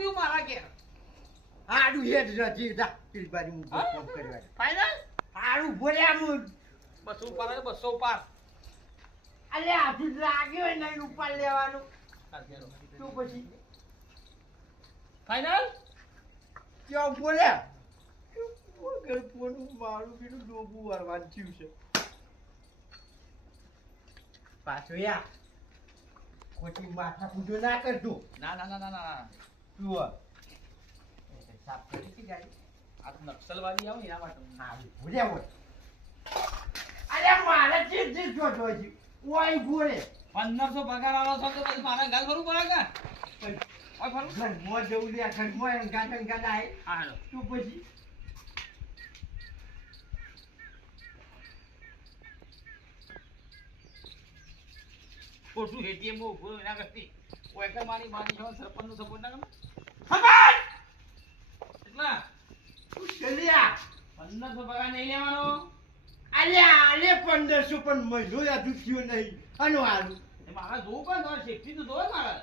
પીવું મારા ઘેર આડું હેડ રજી જા પેલી બાજુ હું ફોન કરવા ફાઈનલ આડું બોલ્યા હું 200 ઉપર 200 ઉપર અલે આથી લાગ્યો નહીં ઉપર લેવાનું તું પછી ફાઈનલ ક્યાં બોલ્યા વગર ફોન મારું બીનું ડોબું વારવાનું થયું છે પાછો યા ખોટી માથા પૂજો ના કરજો ના ના ના ના ના તું સાફ કરી હતી ગાડી આ તો નક્સલવાદી આવ ને એના માટે હા ભૂલ્યા હોય અરે મારે ચીજ ચીજ જોતો હજી ઓય ગોળે 1500 પગાર આલો છો તો પછી મારા ગાલ ભરવું પડે કે ઓય ફરું ઘરમાં જવું લે ઘરમાં ગાંઠન ગાડાય હા હેલો તું પછી ખોટું એટીએમ માં ઉભો એના કરતી ઓય કે મારી માની છો સરપંચ નું સપોર્ટ ના કરો કેટલા ચલિયા 1500 પગાર નહીં લેવાનો અલ્યા આલે 1500 પણ મહિનો યાદ થયો નહીં અનવારું મારા જોવું પણ તમારે સેફટી તો જોવે મારા